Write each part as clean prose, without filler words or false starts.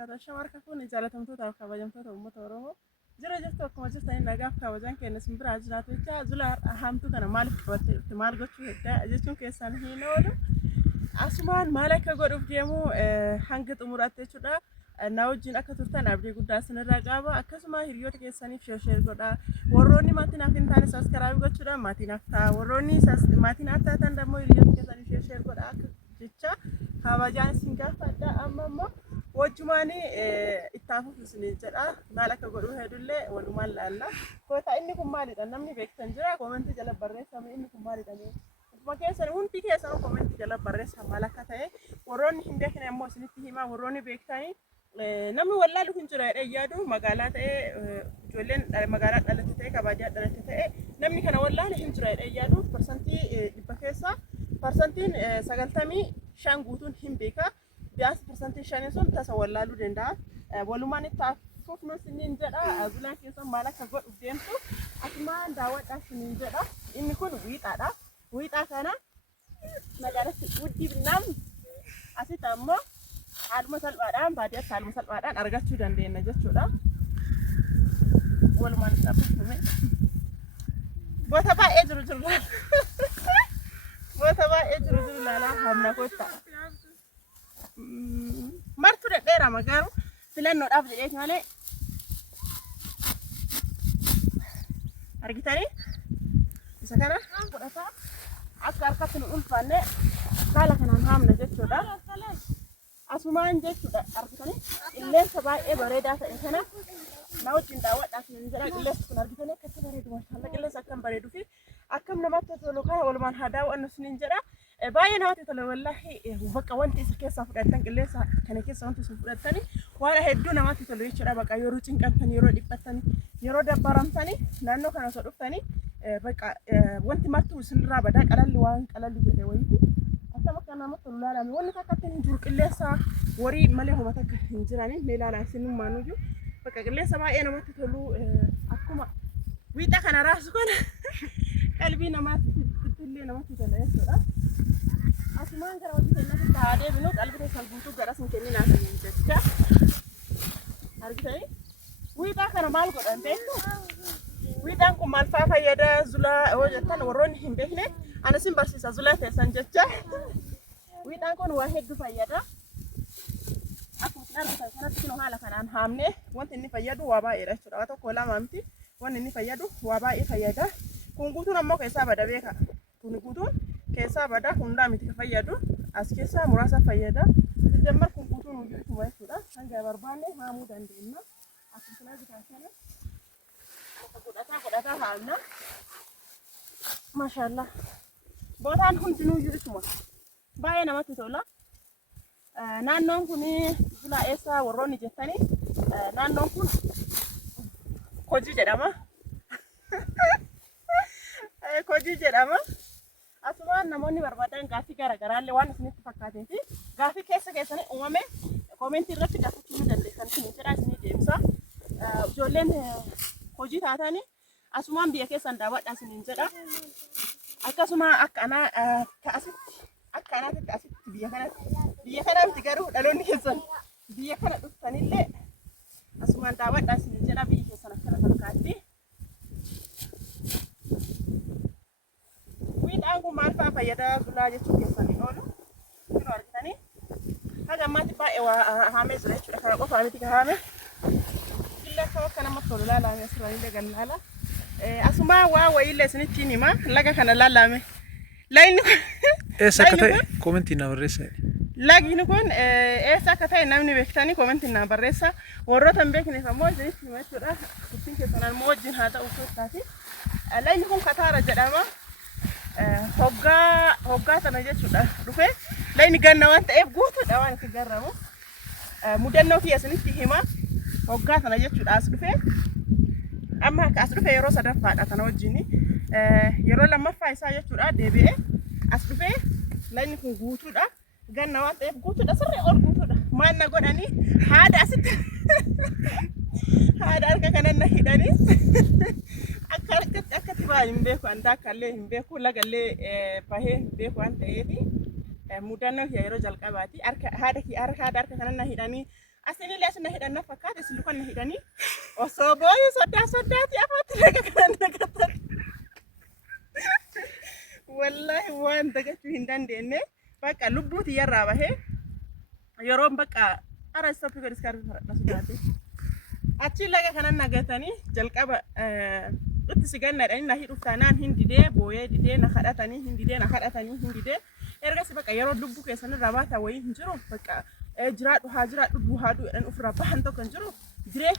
وبركاته. شمارك كوني جالتهم توتا كباجم توتا ومتوره جرى جت وكم جت إن لقى كباجم كأنه سمبر عجلات وجا زلا هم تو كنا مال قط وجا جتون كيسان هنا ولا أسمان مالك أقول فيمو هنقت أمورات تشودا ناوجين أكثرتان أبدي قد سنرجعوا أكثر هيريوت كيساني فيوشير قدا وروني ما تنافين ثاني ساسكراوي قد شودا ما تنافتا وروني ما تنافتا تندمو هيريوت كيساني فيوشير قدا جتة كباجم سنجا فدا أمامه وجماني اتفقوا في سنجرة مالك أقول هدول والمال لا كوتا إنكم مالي تنامني بيكتنجرة كومنت جل برا سامي إنكم مالي تنامي مكان سنون تيجي سنون كومنت جل برا سامالك كتاي وروني هم بيكنا موسني تيما وروني بيكتاي نامي والله لو كنت رأي يادو مقالات جولين مقالات على تتاي كباجات على تتاي نامي كنا والله لهم رأي يادو برسنتي بكيسة برسنتين سجلتامي شانغوتون هم بيكا بياس برسنتي شانيسون تسوالله لو دندا ولومان التعفف نسنين جدا أقولان كيسون مالك أقول أبدينتو أكما دعوة نسنين جدا إني كون ويت أكنا مجالس ودي بنام أسي تامو المسال بعدان بعدين المسال بعدان أرجع شو دندين نجس شو دا ولومان التعفف نمي بوتابا إجرو بوتابا إجرو لا هم نكوتا مرتو ديرا مكانو سلانو أفضل إيش مالي أرجعتني سكنا براسا أكثر كتنو ألفانة قال كنا هم نجت شودا أسمان جت شودا أرجعتني اللي سبعة بريدة سكنا ناوتين دعوة أسمن جرا اللي سكنا أرجعتني كتير بريد ما شاء الله اللي سكن بريدو في أكم نمط تلوكها ولا من هذا وأنه سنين جرا باين هاتي تلو والله وبقى وانت سكيسة فرقتن اللي كان كيسة وانت سفرقتني وأنا هدونا ما تلو يشرب بقى يروتين كم يرو دبتني يرو دبرمتني لأنه كان صدفتني بقى وانت ما توصل رابدا قلل وان قلل جدا وينتي أتما كان ما تلو لا لا وانا كاتين جورك اللي وري مليه ما تك هنجراني لا لا سنو ما نجو بقى اللي ما أنا ما تلو أكما ويتا كان راسكون قلبي نما تلي نما تلو يسوع أسمان كنا وجدنا في التعادة بنوك قلبي سالبوتو جرس مكاني ناس ينجزك أرجعي ويتا كان مال قد أنتيتو ويتا كم مال فافا يدا زلا وجدتنا وروني هم بهنة أنا سيمبرسيس زلا تسانجتة ويتا كون واحد دفع يدا أكو نار كنا تكينو حالا كنا هامنة وانت إني فيادو وابا إيرشوا أتو كولا مامتي وان إني فيادو وابا إيفيادا كونغوتو نمو كيسا بدا بيكا كونغوتو كيسا بدا هندا ميتك فيادو أسكيسا مراسا فيادا تجمع كونغوتو نوجو كويسودا هنجا بربانة هامو دندينا أكيسنا بكاسنا قد أتا حالنا ما شاء الله بوتان هندنو يسمع باينا ما تقولا نانون كوني جلا إيسا وروني جتاني نانون كون كوجي جداما كوجي جداما أسمان نموني بربادان غافي غرغرالي وانا سنيت فكاتين في غافي كيسا أمامي كومنتي رفي غافي كيمي دندي سنتي نجرا سني جيمسا جولين كوجي تاتاني أسمان بيا كيسا نداوات أسني نجرا أكاسما أكانا كأسيت أكانا تتأسيت بيا كنا بتجارو دالوني كيسا بيا كنا تستاني لي أسمان داوات أسني نجرا بيا كيسا نكنا فكاتي أنكم معرفة فيدا زلا جتوا كيساني أولو كنوا أرجعني هذا ما تبقى وهامي زلش ولا كنا قف على تيجي هامي إلا كوا كنا مطلوب لا لا مسرائيل لقى لا لا أسمع وإلا سنتيني ما لقى كنا لا لا مي لا إنه إيه سكتة كومنتي نبرسة لا ينكون إيه سكتة نامني بكتاني كومنتي نبرسة وروتن بيكني فموج زي ما ترى كنتين كنا الموجين هذا وصوت تاتي لا ينكون كتارة جدامة hoggaa sana jechuudha dhufe layni ganna waan ta'eef guutuudha waan itti garramu mudannoo fi asinitti hima hoggaa sana jechuudha as dhufe amma as dhufe yeroo sadaffaadha kana wajjin yeroo lammaffaa isaa jechuudha deebi'ee as dhufe layni kun guutuudha ganna waan ta'eef guutuudha sirrii ol guutuudha maal na godhanii haada asitti haada harka kanaan na hidhanii akka tibaa hin beeku andaa kallee hin beeku lagallee bahee hin beeku waan ta'eef mudannoo yeroo jalqabaati harka kanaan na hidhanii asini leesna hidhanna fakkaate isin kan hidhani osoo booyi sodaati afaatti naga kan nagatan wallahi waan dagachuu hin dandeenye bakka lubbuuti yarraa bahee yeroon bakka ara stoppi godhis kaarbi faradha sodaate achi laga kanan nagatanii jalqaba itti sigannaadhaan na hidhuftaanaan hin didee booyee didee na kadhatanii hin didee ergasii bakka yeroo lubbuu keessan irraa baata wayii hin jiru bakka jiraadhu duhaadhu jedhan ofirraa bahan tokko hin jiru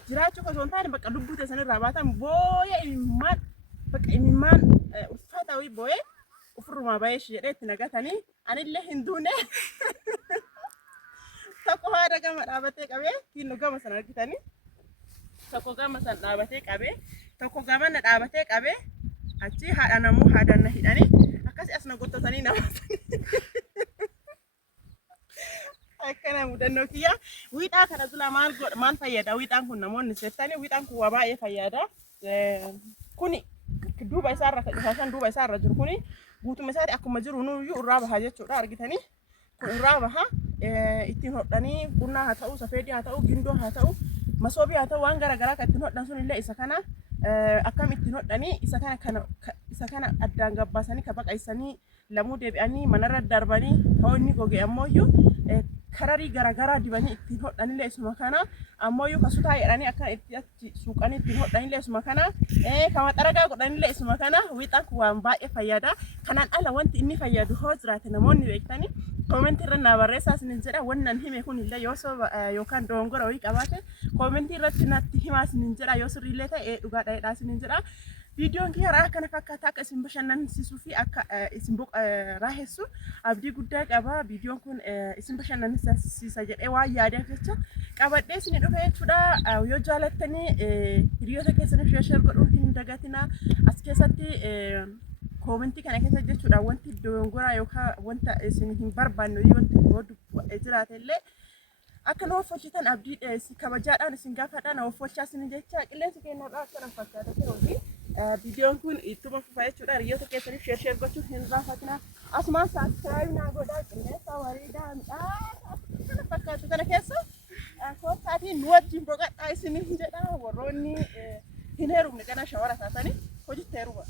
jiraachuu osoo hin taane bakka lubbuu keessan irraa baatan booyee imimmaan uffata wayii booyee ofirrumaa baay'ee jedhee itti nagatanii anillee hin duune tokko haadha gama dhaabatee qabee hinnu gama sana argitanii tokko gama sana dhaabatee qabee tokko gama na dhaabatee qabee achi haadha namuu haadhaan na hidhanii akkasii as na gottotanii namatanii akkana mudannoo kiyya wiixaa kana dula maal fayyada wiixaan kun namoonni seettanii wiixaan kun waa baay'ee fayyada kuni duuba isaarra kadhifaasan duuba isaarra jiru kuni guutuma isaati akkuma jiru nuyyuu irraa bahaa jechuudha argitanii kun irraa bahaa ittiin hodhanii bunaa haa ta'u safeedii haa ta'u gindoo haa ta'u masoobii haa ta'u waan garagaraa kan ittiin hodhan sun illee isa kana akkam ittiin hodhanii isa kana addaan gabbaasanii ka baqaysanii lamuu deebi'anii manarra darbanii ta'u inni goge ammoo kararii garagaraa dibanii ittiin hodhanillee isuma kana ammoo kasutaa jedhanii akka itti achi suuqanii ittiin hodhanillee isuma kana kama xaragaa godhanillee isuma kana wiixaan kun waan baay'ee fayyada kanaan ala wanti inni fayyadu hoo jiraate namoonni beektanii koomentii irra naa barreessaa isinin jedha wannan hime kun illee yoo soba yookaan dogongora wayii qabaate koomentii irratti natti himaa isinin jedha yoo sirriillee ta'e dhugaa dha'eedhaa isinin jedha videoon kiyya raa kana fakkaata akka isin bashannansiisuu fi akka isin raahessu abdii guddaa qaba videoon kun isin bashannansiisa jedhee waan yaadeef jecha qabadhee isin dhufe jechuudha yoo jaalattanii hiriyoota keessaniif share godhuu hin dagatina as keessatti koomentii kana keessa jechuudha wanti dogongora yookaan wanta isin hin barbaanne wanti jiraate illee akka nu offolchitan abdii kabajaadhaan isin gaafadhaan offolchaa isin jecha qilleensi keenyarraa akkana fakkaata ta'uufi videoon kun ittuma fufaa jechuudha hiriyoota keessaniif share gochuu hin raafatina asumaan subscribe naa godhaa qilleensa wariidaa kana fakkaatu kana keessa koottaatiin nu wajjin boqadhaa isin jedha warroonni hin heerumne gana shawara taatanii hojitti heeruma.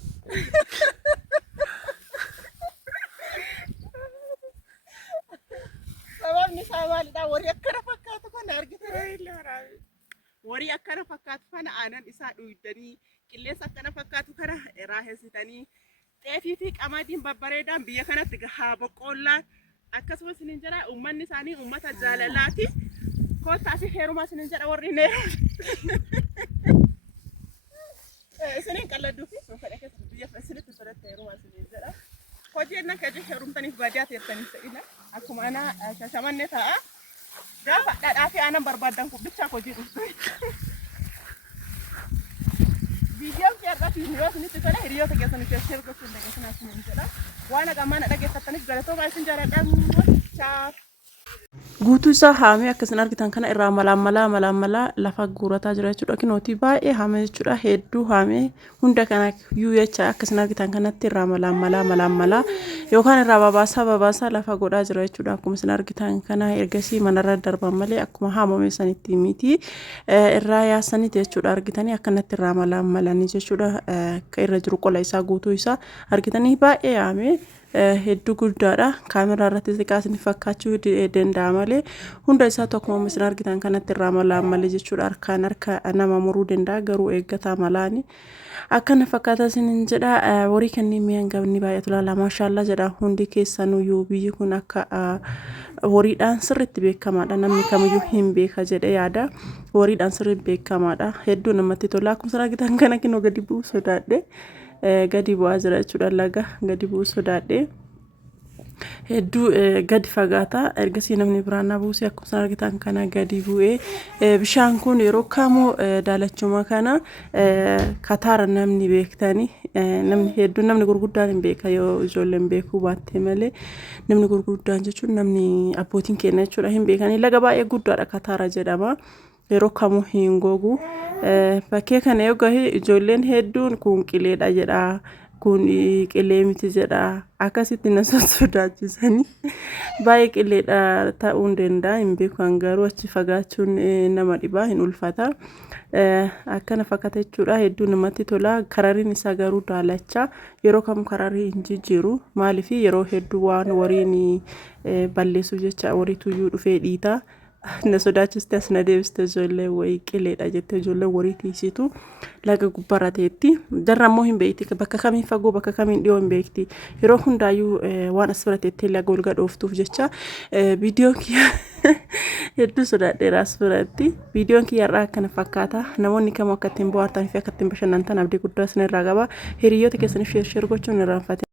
Sababni isaa maalidha warii akkana fakkaatu kana argitanii warii akkana fakkaatu kana aanan isaa dhuydanii qilleensa akkana fakkaatu kana raahessitanii xeefii fi qamadiin babbareedaan biyya kanatti gahaa boqqoollaan akkasumas isinin jedha uummanni isaanii uummata jaalalaati kootaa fi heeruma isinin jedha warri neeru isinin qalladuu fi fedha keessa biyya isinitti fedhatte heeruma isinin jedha hojii enna kaje heerumtaniif baadiyaa teessaniif ta'ina akkuma ana shashamanne ta'a gaafa dhadhaa fi aanan barbaadan kun bichaa hojii dhuftu videoon kiyarratti yoo isinitti tole hiriyoota keessaniif share gochuu hin dagatinaa isinin jedha waan hagamaan dhaggeeffattaniif galatoomaa isin jaalladha ciao. Guutuu isaa haamee akkasiin argitan kana irraa malaa lafa guurataa jira jechuudha. Kinooti baay'ee haamee jechuudha. Hedduu haamee hunda kana iyyuu jecha akkasiin argitan kanatti irraa malaa yookaan irraa babaasaa lafa godhaa jira jechuudha. Akkuma isin argitan kana ergasii manarra darban malee akkuma haamame sanitti miti irraa yaasaniiti jechuudha. Argitanii akkanatti irraa malanii jechuudha. Akka irra jiru qola isaa guutuu isaa argitanii baay'ee haamee hedduu guddaadha. Kaameraa irratti xiqqaasin fakkaachuu danda'a malee hunda isaa tokkuma isin argitan kanatti irraa malee jechuudha. Harka nama muruu danda'a garuu eeggataa malaani akkana fakkaata isinin jedha. Warii kanneen mi'aan gabni baay'atu laala maashaallah jedha hundi keessanuyyuu biyyi kun akka wariidhaan sirriitti beekamaadha. Namni kamiyyuu hin beeka jedhee yaada. Wariidhaan sirriitti beekamaadha. Hedduu namatti tola. Akkuma isin argitan kana kinoo gadi bu'uu sodaadhe. Gadi bu'aa jira jechuudha laga gadi bu'uu sodaadhe hedduu gadi fagaata ergasii namni biraanaa buusee akkuma argitan kana gadi bu'ee bishaan kun yeroo kamuu daalachuma kana kataara namni beektanii namni hedduu namni gurguddaan hin beeka yoo ijoolleen beekuu baatte malee namni gurguddaan jechuun namni abbootiin keenya jechuudha hin beekanii laga baay'ee guddaadha kataara jedhama. Yeroo kamuu hin gogu bakkee kana yoo gahe ijoolleen hedduun kun qileedha jedha kun qilee miti jedha akkasitti na sodaachisanii baay'ee qileedha ta'uu hin danda'a hin beekan garuu achi fagaachuun nama dhibaa hin ulfata akkana fakkaata jechuudha hedduu namatti tola karariin isaa garuu daalacha yeroo kam kararii hin jijjiiru maaliif yeroo hedduu waan wariin balleessu jecha wariitu iyyuu dhufee dhiita na sodaachiste as na deebiste ijoollee wayii qileedha jettee ijoollee warii tiisitu laga gubbarra teetti jarra immoo hin beekti bakka kamiin fagoo bakka kamiin dhiyoo hin beekti yeroo hundaayyuu waan as bira teettee laga ol gadhooftuuf jecha viidiyoon kiyya hedduu sodaadheera as biratti viidiyoon kiyya irraa akkana fakkaata namoonni kamuu akka ittiin bohaartanii fi akka ittiin bashannantan abdii guddaa isinirraa qaba hiriyoota keessaniif sheer gochuun irraanfate